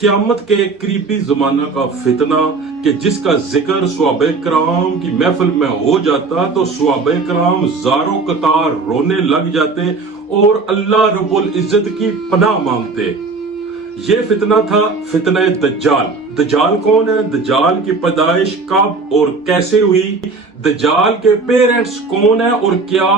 क़यामत के करीबी ज़माना का फितना कि जिसका जिक्र सहाबा कराम की महफिल में हो जाता तो सहाबा कराम ज़ारो कतार रोने लग जाते और अल्लाह रब्बुल इज्जत की पनाह मांगते। ये फितना था फितना दज्जाल। दज्जाल कौन है? दज्जाल की पैदाइश कब और कैसे हुई? दज्जाल के पेरेंट्स कौन है? और क्या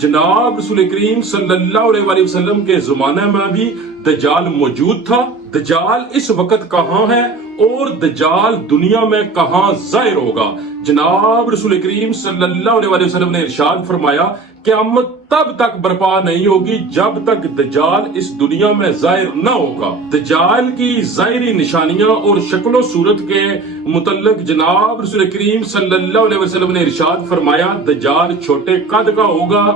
जनाब रसूल करीम सल्लल्लाहु अलैहि वसल्लम के जमाने में भी दज्जाल मौजूद था? दज्जाल इस वक्त कहाँ है और दज्जाल दुनिया में कहाँ जाहिर होगा? जनाब रसूल करीम सल्लल्लाहु अलैहि वसल्लम ने इरशाद फरमाया, क़यामत तब तक बर्पा नहीं होगी जब तक दज्जाल इस दुनिया में जाहिर न होगा। दज्जाल की जाहिरी निशानियां और शक्लो सूरत के मुतल्लिक जनाब रसूल करीम सल्लल्लाहु अलैहि वसल्लम ने इरशाद फरमाया, दज्जाल छोटे कद का होगा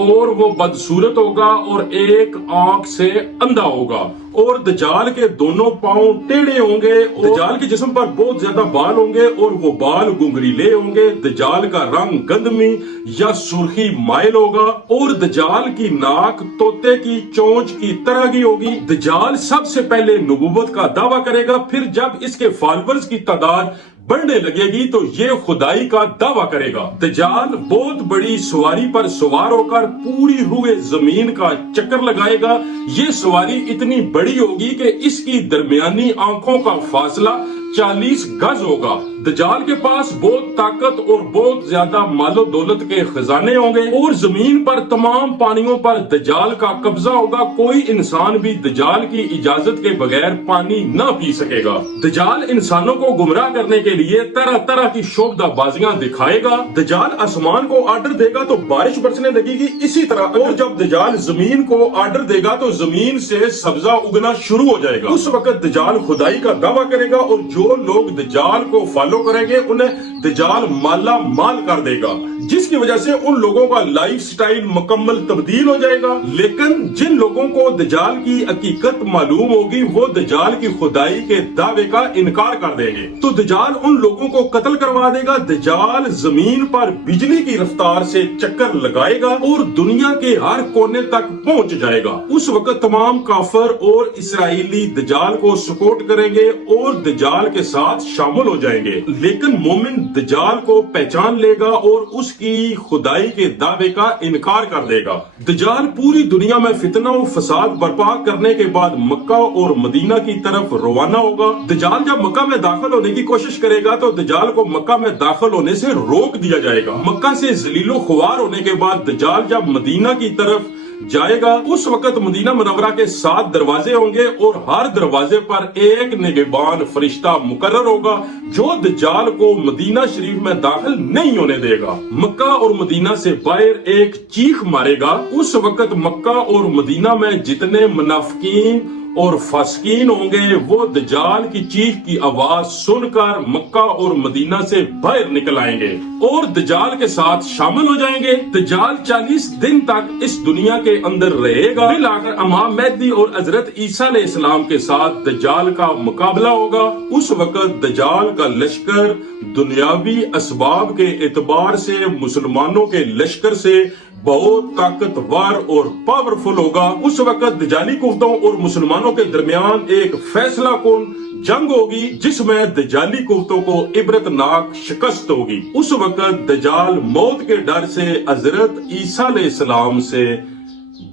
और वो बदसूरत होगा और एक आंख से अंधा होगा और दज्जाल के दोनों पांव टेढ़े होंगे। दज्जाल के जिस्म पर बहुत ज्यादा बाल होंगे और वो बाल गुंगरीले होंगे। दज्जाल का रंग गंदमी या सुर्खी माइल होगा और दज्जाल की नाक तोते की चोंच की तरह की होगी। दज्जाल सबसे पहले नबूवत का दावा करेगा, फिर जब इसके फॉलोअर्स की तादाद बढ़ने लगेगी तो ये खुदाई का दावा करेगा। दज्जाल बहुत बड़ी सवारी पर सवार होकर पूरी रूए जमीन का चक्कर लगाएगा। ये सवारी इतनी बड़ी होगी कि इसकी दरमियानी आंखों का फासला 40 गज होगा। दज्जाल के पास बहुत ताकत और बहुत ज्यादा मालो दौलत के खजाने होंगे और जमीन पर तमाम पानियों पर दज्जाल का कब्जा होगा। कोई इंसान भी दज्जाल की इजाजत के बगैर पानी न पी सकेगा। दज्जाल इंसानों को गुमराह करने के लिए तरह तरह की शोबदाबाजियां दिखाएगा। दज्जाल आसमान को आर्डर देगा तो बारिश बरसने लगेगी इसी तरह, और जब दज्जाल जमीन को आर्डर देगा तो जमीन से सब्जा उगना शुरू हो जाएगा। उस वक्त दज्जाल खुदाई का दावा करेगा और जो लोग दज्जाल को फॉलो करेंगे उन्हें दज्जाल माला माल कर देगा, जिसकी वजह से उन लोगों का लाइफ स्टाइल मुकम्मल तब्दील हो जाएगा। लेकिन जिन लोगों को दज्जाल की हकीकत मालूम होगी वो दज्जाल की खुदाई के दावे का इनकार कर देंगे तो दज्जाल उन लोगों को कत्ल करवा देगा। दज्जाल जमीन पर बिजली की रफ्तार से चक्कर लगाएगा और दुनिया के हर कोने तक पहुंच जाएगा। उस वक्त तमाम काफिर और इसराइली दज्जाल को सपोर्ट करेंगे और दज्जाल के साथ शामिल हो जाएंगे। लेकिन मोमिन दज्जाल को पहचान लेगा और उसकी खुदाई के दावे का इनकार कर देगा। दज्जाल पूरी दुनिया में फितना और फसाद बर्पा करने के बाद मक्का और मदीना की तरफ रवाना होगा। दज्जाल जब मक्का में दाखिल होने की कोशिश करेगा तो दज्जाल को मक्का में दाखिल होने से रोक दिया जाएगा। मक्का से जलीलो खुवार होने के बाद दज्जाल जब मदीना की तरफ जाएगा उस वक्त मदीना मुनव्वरा के 7 दरवाजे होंगे और हर दरवाजे पर एक निगहबान फरिश्ता मुकर्रर होगा जो दज्जाल को मदीना शरीफ में दाखिल नहीं होने देगा। मक्का और मदीना से बाहर एक चीख मारेगा। उस वक्त मक्का और मदीना में जितने मुनाफिकीन और फासिकीन होंगे वो दज्जाल की चीख की आवाज सुनकर मक्का और मदीना से बाहर निकल आएंगे और दज्जाल के साथ शामिल हो जाएंगे। दज्जाल 40 दिन तक इस दुनिया के अंदर रहेगा। फिर आकर इमाम मेहदी और हजरत ईसा अलैहिस्सलाम के साथ दज्जाल का मुकाबला होगा। उस वक्त दज्जाल का लश्कर दुनियावी असबाब के एतबार से मुसलमानों के लश्कर से बहुत ताकतवर और पावरफुल होगा। उस वक्त दज्जाली कुफ्तों और मुसलमानों के दरमियान एक फैसला कुन जंग होगी जिसमें दज्जाली कुफ्तों को इबरतनाक शिकस्त होगी। उस वक्त दज्जाल मौत के डर से हजरत ईसा अलैहिस्सलाम से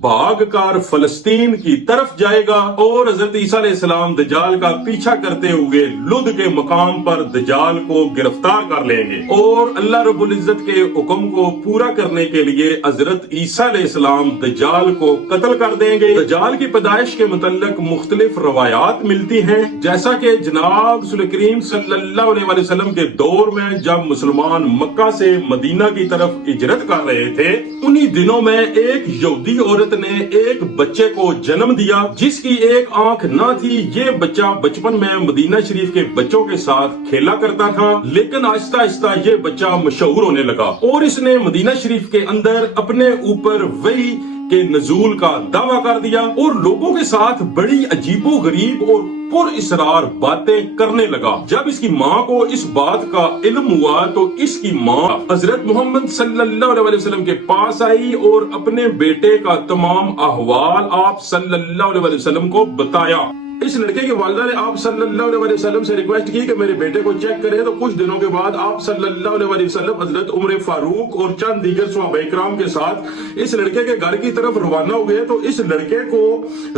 भागकर फलस्तीन की तरफ जाएगा और हजरत ईसा अलैहिस्सलाम दज्जाल का पीछा करते हुए लुद के मकाम पर दज्जाल को गिरफ्तार कर लेंगे और अल्लाह रब्बुल इज्जत के हुक्म को पूरा करने के लिए हजरत ईसा अलैहिस्सलाम दज्जाल को कत्ल कर देंगे। दज्जाल की पैदाइश के मुतल्लिक मुख्तलिफ रवायात मिलती हैं, जैसा कि जनाब रसूल करीम सल्लल्लाहु अलैहि वसल्लम के दौर में जब मुसलमान मक्का से मदीना की तरफ हिजरत कर रहे थे उन्हीं दिनों में एक यहूदी औरत ने एक बच्चे को जन्म दिया जिसकी एक आंख न थी। ये बच्चा बचपन में मदीना शरीफ के बच्चों के साथ खेला करता था, लेकिन आहिस्ता आहिस्ता ये बच्चा मशहूर होने लगा और इसने मदीना शरीफ के अंदर अपने ऊपर वही के नजूल का दावा कर दिया और लोगों के साथ बड़ी अजीबो गरीब और पुर इसरार बातें करने लगा। जब इसकी माँ को इस बात का इल्म हुआ तो इसकी माँ हजरत मोहम्मद सल्लल्लाहु अलैहि वसल्लम के पास आई और अपने बेटे का तमाम अहवाल आप सल्लल्लाहु अलैहि वसल्लम को बताया। اس لڑکے کی والدہ نے آپ صلی اللہ علیہ وسلم سے ریکویسٹ کی کہ میرے بیٹے کو چیک کریں، تو کچھ دنوں کے بعد آپ صلی اللہ علیہ وسلم حضرت عمر فاروق اور چند دیگر صحابہ اکرام کے ساتھ اس لڑکے کے گھر کی طرف روانہ ہو گئے، تو اس لڑکے کو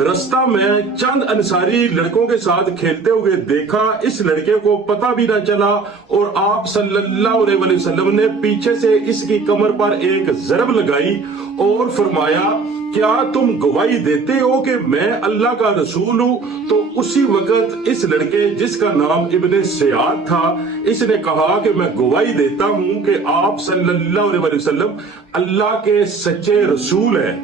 رستہ میں چند انصاری لڑکوں کے ساتھ کھیلتے ہوئے دیکھا، اس لڑکے کو پتہ بھی نہ چلا، اور آپ صلی اللہ علیہ وسلم نے پیچھے سے اس کی کمر پر ایک ضرب لگائی اور فرمایا کیا تم گواہی دیتے ہو کہ میں اللہ کا رسول ہوں؟ تو اسی وقت اس لڑکے جس کا نام ابن سیاد تھا، اس نے کہا کہ میں گواہی دیتا ہوں کہ آپ صلی اللہ علیہ وسلم اللہ کے سچے رسول ہیں۔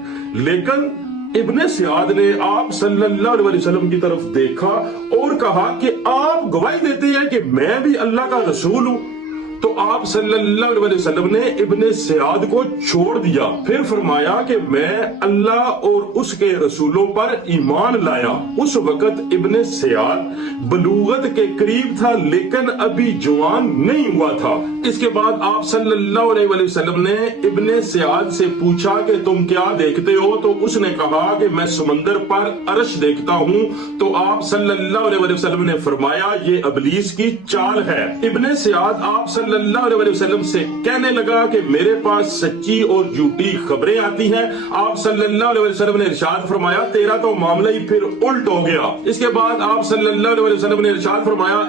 لیکن ابن سیاد نے آپ صلی اللہ علیہ وسلم کی طرف دیکھا اور کہا کہ آپ گواہی دیتے ہیں کہ میں بھی اللہ کا رسول ہوں؟ تو آپ صلی اللہ علیہ وسلم نے ابن سیاد کو چھوڑ دیا، پھر فرمایا کہ میں اللہ اور اس کے رسولوں پر ایمان لایا۔ اس وقت ابن سیاد بلوغت کے قریب تھا لیکن ابھی جوان نہیں ہوا تھا۔ اس کے بعد آپ صلی اللہ علیہ وسلم نے ابن سیاد سے پوچھا کہ تم کیا دیکھتے ہو؟ تو اس نے کہا کہ میں سمندر پر عرش دیکھتا ہوں۔ تو آپ صلی اللہ علیہ وسلم نے فرمایا یہ ابلیس کی چال ہے۔ ابن سیاد آپ صلی اللہ علیہ وسلم سے کہنے لگا کہ میرے پاس سچی اور جھوٹی خبریں آتی ہیں۔ آپ صلی اللہ علیہ وسلم نے ارشاد فرمایا تیرا تو معاملہ ہی پھر الٹ ہو گیا۔ اس کے بعد آپ صلی اللہ علیہ وسلم نے ارشاد فرمایا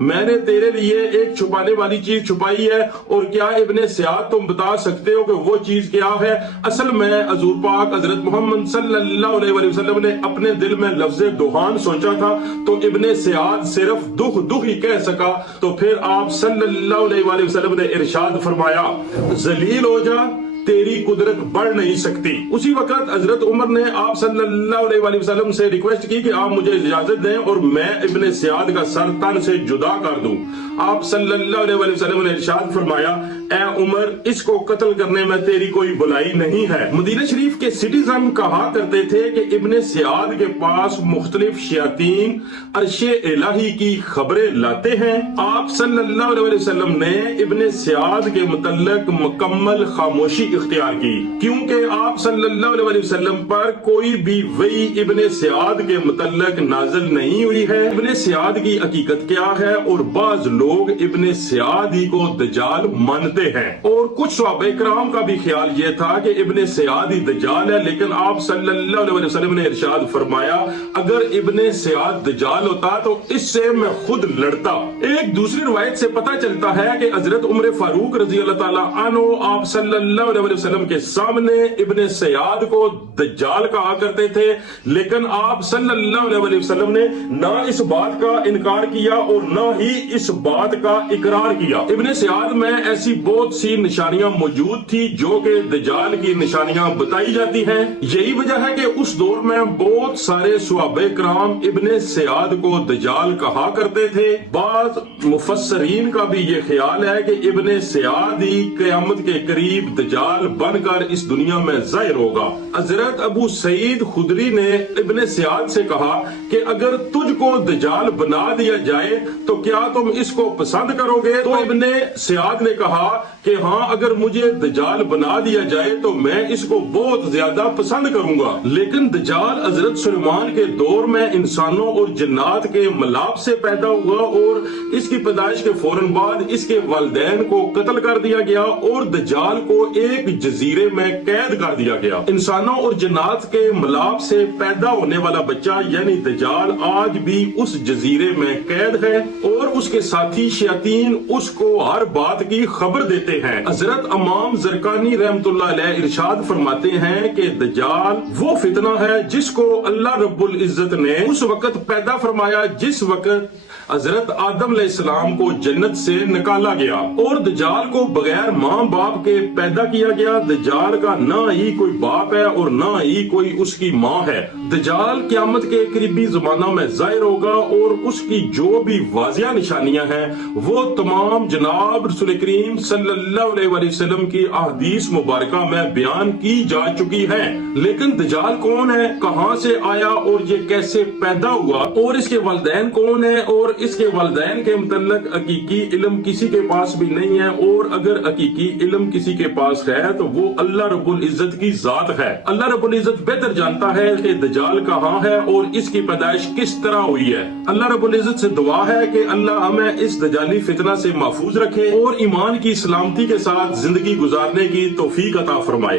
میں نے تیرے لیے ایک چھپانے والی چیز چھپائی ہے، اور کیا ابن سیاد تم بتا سکتے ہو کہ وہ چیز کیا ہے؟ اصل میں حضور پاک حضرت محمد صلی اللہ علیہ وسلم نے اپنے دل میں لفظ دوہان سوچا تھا، تو ابن سیاد صرف دکھ ہی کہہ سکا۔ تو پھر آپ صلی اللہ علیہ وسلم نے ارشاد فرمایا ذلیل ہو جا، تیری قدرت بڑھ نہیں سکتی۔ اسی وقت حضرت عمر نے آپ صلی اللہ علیہ وسلم سے ریکویسٹ کی کہ آپ مجھے اجازت دیں اور میں ابن سیاد کا سر تن سے جدا کر دوں۔ آپ صلی اللہ علیہ وسلم نے ارشاد فرمایا اے عمر اس کو قتل کرنے میں تیری کوئی بلائی نہیں ہے۔ مدینہ شریف کے سٹیزن کہا کرتے تھے کہ ابن سیاد کے پاس مختلف شیاطین عرش الہی کی خبریں لاتے ہیں۔ آپ صلی اللہ علیہ وسلم نے ابن سیاد کے متعلق مکمل خاموشی اختیار کی، کیونکہ آپ صلی اللہ علیہ وسلم پر کوئی بھی وحی ابن سیاد کے متعلق نازل نہیں ہوئی ہے۔ ابن سیاد کی حقیقت کیا ہے؟ اور بعض لوگ ابن سیاد ہی کو دجال مانتے ہیں، اور کچھ صحابہ کرام کا بھی خیال یہ تھا کہ ابن سیاد ہی دجال ہے، لیکن آپ صلی اللہ علیہ وسلم نے ارشاد فرمایا اگر ابن سیاد دجال ہوتا تو اس سے میں خود لڑتا۔ ایک دوسری روایت سے پتہ چلتا ہے کہ حضرت عمر فاروق رضی اللہ تعالیٰ عنہ آپ صلی اللہ علیہ وسلم کے سامنے ابن سیاد کو دجال کہا کرتے تھے، لیکن آپ صلی اللہ علیہ وسلم نے نہ اس بات کا انکار کیا اور نہ ہی اس بات کا اقرار کیا۔ ابن سیاد میں ایسی بہت سی نشانیاں موجود تھی جو کہ دجال کی نشانیاں بتائی جاتی ہیں۔ یہی وجہ ہے کہ اس دور میں بہت سارے صحابہ کرام ابن سیاد کو دجال کہا کرتے تھے۔ بعض مفسرین کا بھی یہ خیال ہے کہ ابن سیاد ہی قیامت کے قریب دجال بن کر اس دنیا میں ظاہر ہوگا۔ حضرت ابو سعید خدری نے ابن سیاد سے کہا کہ اگر تجھ کو دجال بنا دیا جائے تو کیا تم اس کو پسند کرو گے؟ تو ابن سیاد نے کہا کہ ہاں اگر مجھے دجال بنا دیا جائے تو میں اس کو بہت زیادہ پسند کروں گا۔ لیکن دجال حضرت سلیمان کے دور میں انسانوں اور جنات کے ملاپ سے پیدا ہوا، اور اس کی پیدائش کے فوراً بعد اس کے والدین کو قتل کر دیا گیا اور دجال کو ایک جزیرے میں قید کر دیا گیا۔ انسانوں اور جنات کے ملاپ سے پیدا ہونے والا بچہ یعنی دجال آج بھی اس جزیرے میں قید ہے، اور اس کے ساتھی شیاطین اس کو ہر بات کی خبر دیتے ہیں۔ حضرت امام زرقانی رحمت اللہ علیہ ارشاد فرماتے ہیں کہ دجال وہ فتنہ ہے جس کو اللہ رب العزت نے اس وقت پیدا فرمایا جس وقت حضرت آدم علیہ السلام کو جنت سے نکالا گیا، اور دجال کو بغیر ماں باپ کے پیدا کیا گیا۔ دجال کا نہ ہی کوئی باپ ہے اور نہ ہی کوئی اس کی ماں ہے۔ دجال قیامت کے قریبی زمانہ میں ظاہر ہوگا، اور اس کی جو بھی واضح نشانیاں ہیں وہ تمام جناب رسول کریم صلی اللہ علیہ وسلم کی احادیث مبارکہ میں بیان کی جا چکی ہیں۔ لیکن دجال کون ہے، کہاں سے آیا اور یہ کیسے پیدا ہوا، اور اس کے والدین کون ہیں، اور اس کے والدین کے متعلق حقیقی علم کسی کے پاس بھی نہیں ہے، اور اگر حقیقی علم کسی کے پاس ہے تو وہ اللہ رب العزت کی ذات ہے۔ اللہ رب العزت بہتر جانتا ہے کہ دجال دجال کہاں ہے اور اس کی پیدائش کس طرح ہوئی ہے۔ اللہ رب العزت سے دعا ہے کہ اللہ ہمیں اس دجالی فتنہ سے محفوظ رکھے اور ایمان کی سلامتی کے ساتھ زندگی گزارنے کی توفیق عطا فرمائے۔